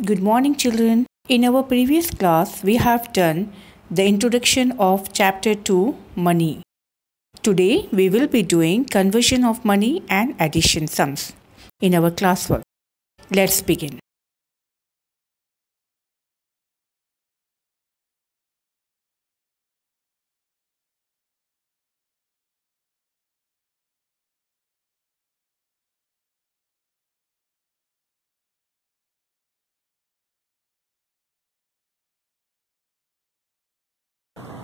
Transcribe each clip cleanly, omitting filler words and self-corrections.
Good morning, children. In our previous class, we have done the introduction of Chapter 2, Money. Today, we will be doing conversion of money and addition sums in our classwork. Let's begin.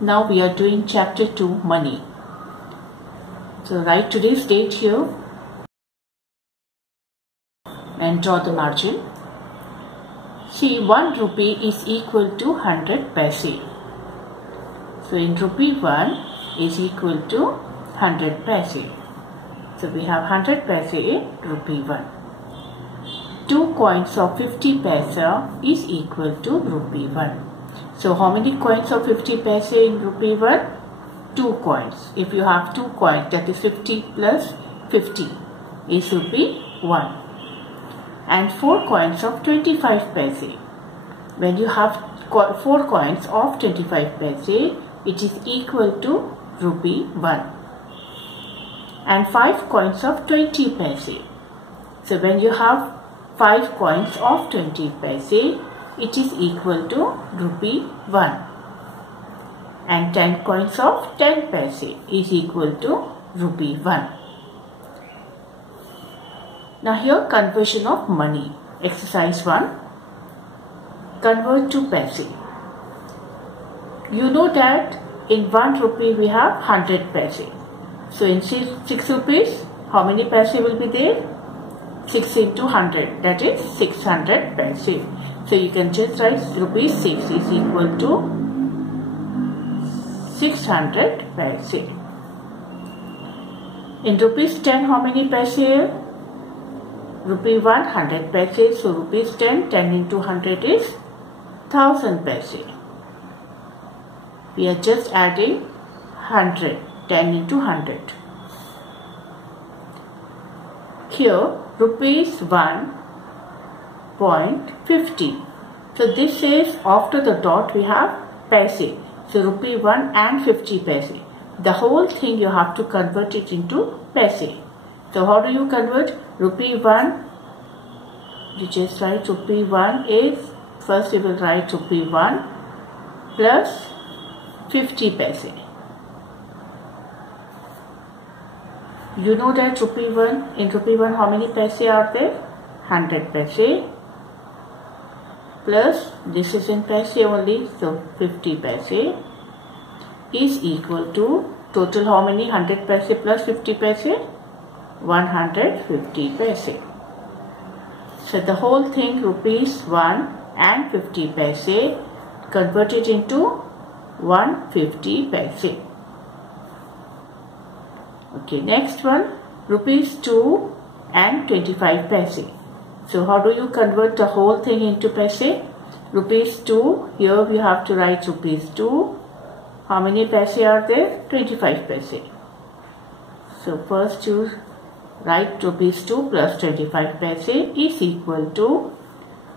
Now we are doing Chapter 2, Money. So write today's date here and draw the margin. See, 1 rupee is equal to 100 paise. So in rupee 1 is equal to 100 paise. So we have 100 paise in rupee 1. 2 coins of 50 paise is equal to rupee 1. So how many coins of 50 paise in rupee 1? 2 coins. If you have 2 coins, that is 50 plus 50 is rupee 1. And 4 coins of 25 paise. When you have 4 coins of 25 paise, it is equal to rupee 1. And 5 coins of 20 paise. So when you have 5 coins of 20 paise, it is equal to rupee 1. And 10 coins of 10 paise is equal to rupee 1. Now here conversion of money. Exercise 1. Convert to paise. You know that in 1 rupee we have 100 paise. So in 6 rupees, how many paise will be there? 6 into 100, that is 600 paise. So you can just write rupees 6 is equal to 600 paise. In rupees 10, how many paise? Rupee 1, 100 paise. So rupees 10, 10 into 100 is 1000 paise. We are just adding 100, 10 into 100. Here rupees 1.50. So this is after the dot we have paise. So rupee 1 and 50 paise. The whole thing you have to convert it into paise. So how do you convert? Rupee 1, you just write rupee 1 is, first you will write rupee 1 plus 50 paise. You know that rupee 1, in rupee 1 how many paise are there? 100 paise. Plus this is in paise only, so 50 paise is equal to total how many? 100 paise plus 50 paise? 150 paise. So the whole thing rupees 1 and 50 paise converted into 150 paise. Okay, next one, rupees 2 and 25 paise. So how do you convert the whole thing into paise? Rupees 2, here we have to write rupees 2. How many paise are there? 25 paise. So first you write rupees 2 plus 25 paise is equal to,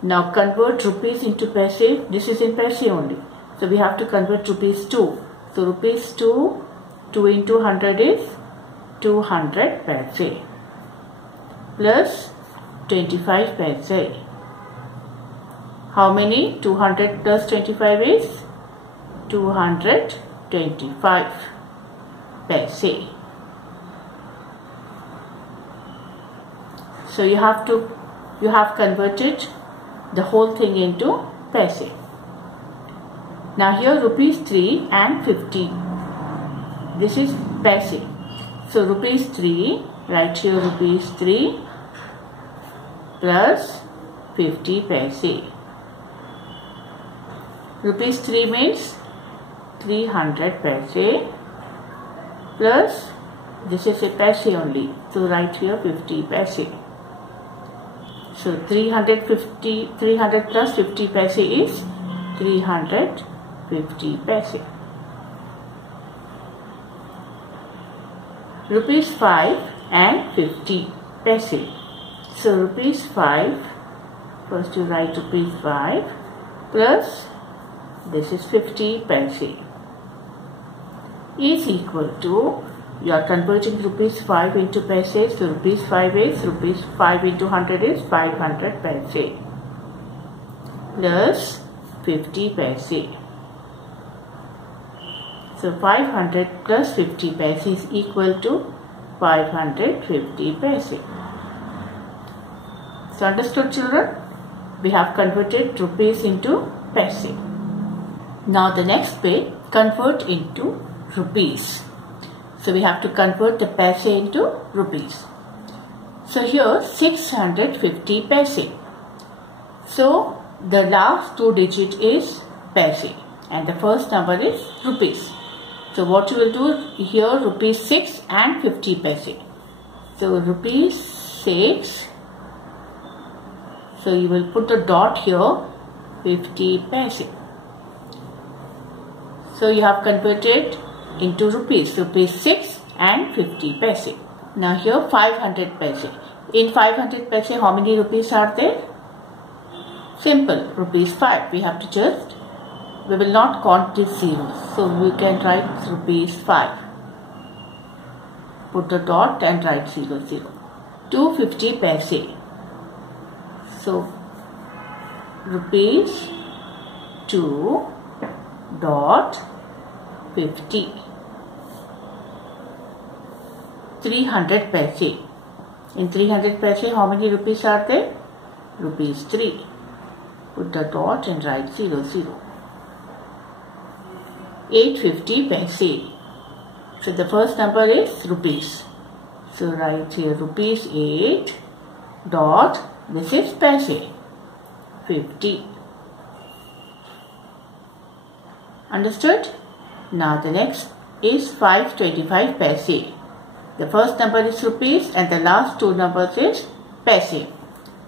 now convert rupees into paise. This is in paise only. So we have to convert rupees 2. So rupees 2, 2 into 100 is 200 paise plus 25 paise. How many? 200 plus 25 is 225 paise. So you have converted the whole thing into paise. Now here rupees 3 and 50. This is paise. So rupees 3, write here rupees 3 plus 50 paise. Rupees 3 means 300 paise plus this is a paise only. So write here 50 paise. So 300 plus 50 paise is 350 paise. Rupees 5 and 50 paise. So rupees 5 First you write rupees 5 plus this is 50 paise is equal to, you are converting rupees 5 into paise, so rupees 5 is, rupees 5 into 100 is 500 paise plus 50 paise. So 500 plus 50 paise is equal to 550 paise. So understood, children? We have converted rupees into paise. Now the next bit, convert into rupees. So we have to convert the paise into rupees. So here 650 paise. So the last two digits is paise and the first number is rupees. So what you will do here, rupees 6 and 50 paise. So rupees 6. So you will put the dot here, 50 paise. So you have converted into rupees, rupees 6 and 50 paise. Now here 500 paise. In 500 paise, how many rupees are there? Simple, rupees 5. We have to just, we will not count these zeros. So we can write rupees 5. Put the dot and write 0, 0. 250 paise. So rupees 2 dot 50. 300 paise. In 300 paise, how many rupees are there? Rupees 3. Put the dot and write 0, 0. 850 paise. So the first number is rupees. So write here rupees 8 dot, this is paise, 50. Understood? Now the next is 525 paise. The first number is rupees and the last two numbers is paise.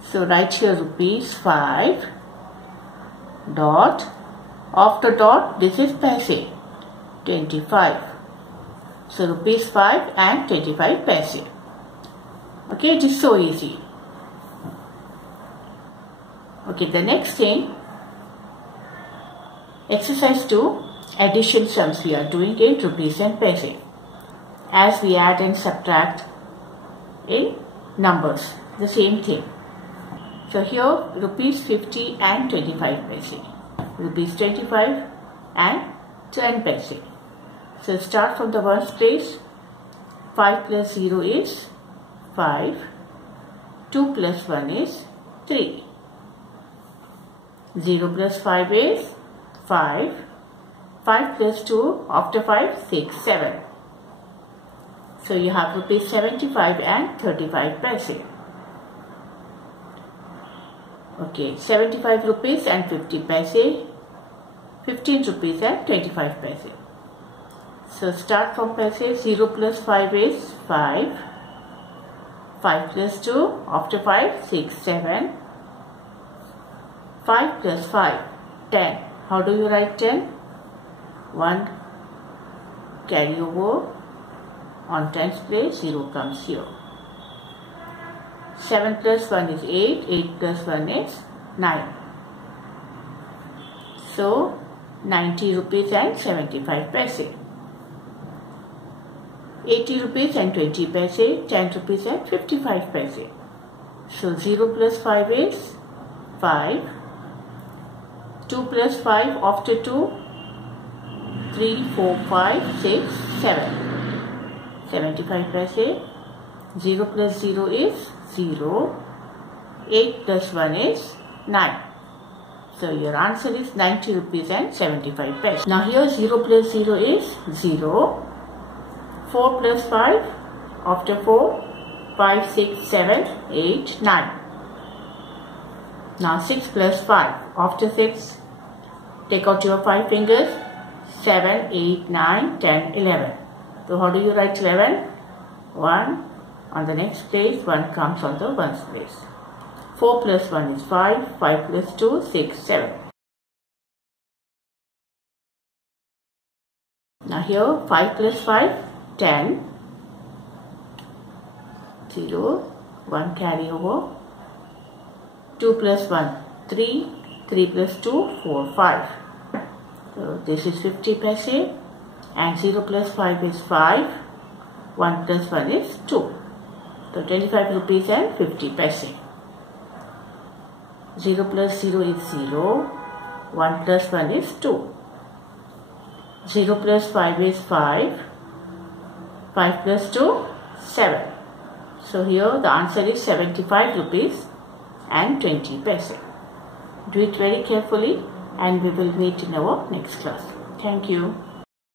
So write here rupees 5 dot, after dot this is paise, 25. So rupees 5 and 25 paise. Okay, it is so easy. Okay, the next thing, exercise 2, addition sums we are doing in rupees and paise. As we add and subtract in numbers, the same thing. So here rupees 50 and 25 paise, rupees 25 and 10 paise. So start from the ones place. 5 plus 0 is 5, 2 plus 1 is 3, 0 plus 5 is 5, 5 plus 2 after 5, 6, 7. So you have rupees 75 and 35 paise. Okay, 75 rupees and 50 paise, 15 rupees and 25 paise. So start from paise. 0 plus 5 is 5, 5 plus 2 after 5, 6, 7, 5 plus 5, 10. How do you write 10? 1 carry over, on 10's place 0 comes here. 7 plus 1 is 8, 8 plus 1 is 9. So 90 rupees and 75 paise. 80 rupees and 20 paise, 10 rupees and 55 paise. So 0 plus 5 is 5, 2 plus 5 after 2, 3, 4, 5, 6, 7. 75 paise. 0 plus 0 is 0. 8 plus 1 is 9. So your answer is 90 rupees and 75 paise. Now here 0 plus 0 is 0. 4 plus 5 after 4, 5, 6, 7, 8, 9. Now 6 plus 5 after 6, take out your 5 fingers, 7, 8, 9, 10, 11. So how do you write 11? 1 on the next place, 1 comes on the ones place. 4 plus 1 is 5, 5 plus 2, 6, 7. Now here 5 plus 5, 10, 0, 1 carry over, 2 plus 1, 3. 3 plus 2, 4, 5. So this is 50 paise. And 0 plus 5 is 5. 1 plus 1 is 2. So 25 rupees and 50 paise. 0 plus 0 is 0. 1 plus 1 is 2. 0 plus 5 is 5. 5 plus 2, 7. So here the answer is 75 rupees and 20 paise. Do it very carefully and we will meet in our next class. Thank you.